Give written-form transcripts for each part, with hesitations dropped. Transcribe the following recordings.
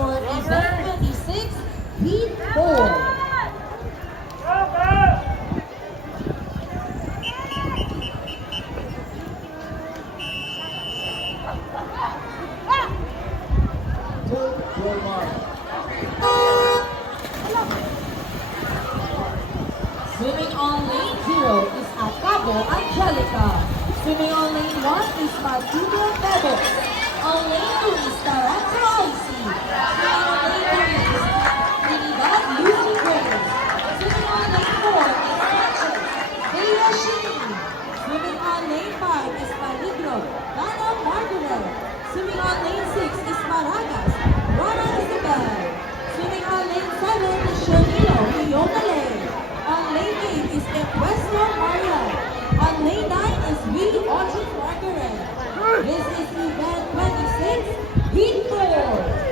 for event 26, Heat 4. Swimming on lane 0 is Acabo Angelica. Swimming on lane 1 is Martino Bebo. On lane 2 is Taranto Oisi. Swimming on lane 3 is Trinidad Lucy Gray. Swimming on lane 4 is Sanchez Bea Shini. Swimming on lane 5 is Peligro Dana Margaret. Swimming on lane 6 is Maragas Rana Isabel. Swimming on lane 7 is Shamino Fiona Lay. On lane 8 is Equestro Maria. On lane 9 is V. Audrey Margaret. This is event 26, Heat 4.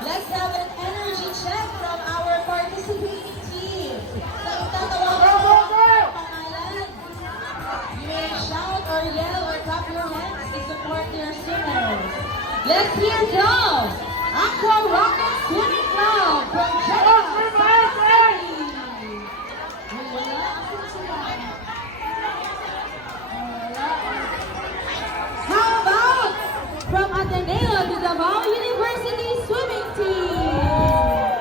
Let's have an energy check from our participating team. So, tatawagan mo ang pangalan. You may shout or yell or clap your hands to support your swimmers. Let's hear from Aqua Rocket Swimming Club from Jeddah. How about from Ateneo de Davao University Swimming Team?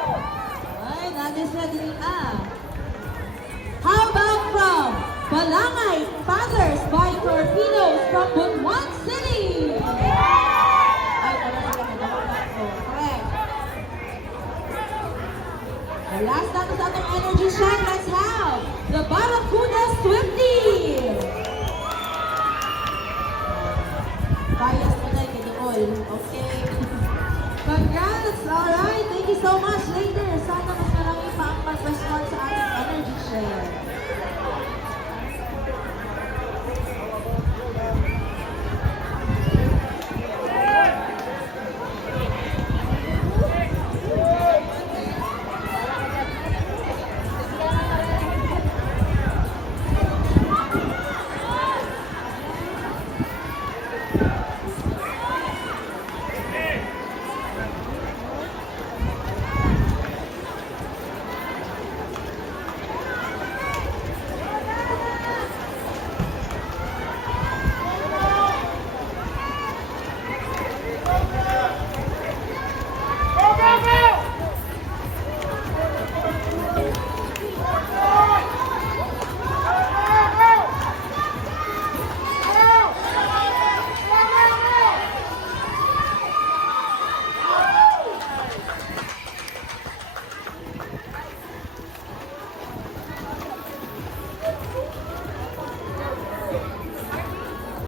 Ay, ready How about from Balangay Fathers by Torpedoes from Butuan City? Ay, correct. The last natin sa ating energy shine, let's have the Barracuda Swim Team. Bias mo tayo kay Nicole. Okay. Congrats! Alright, thank you so much, ladies.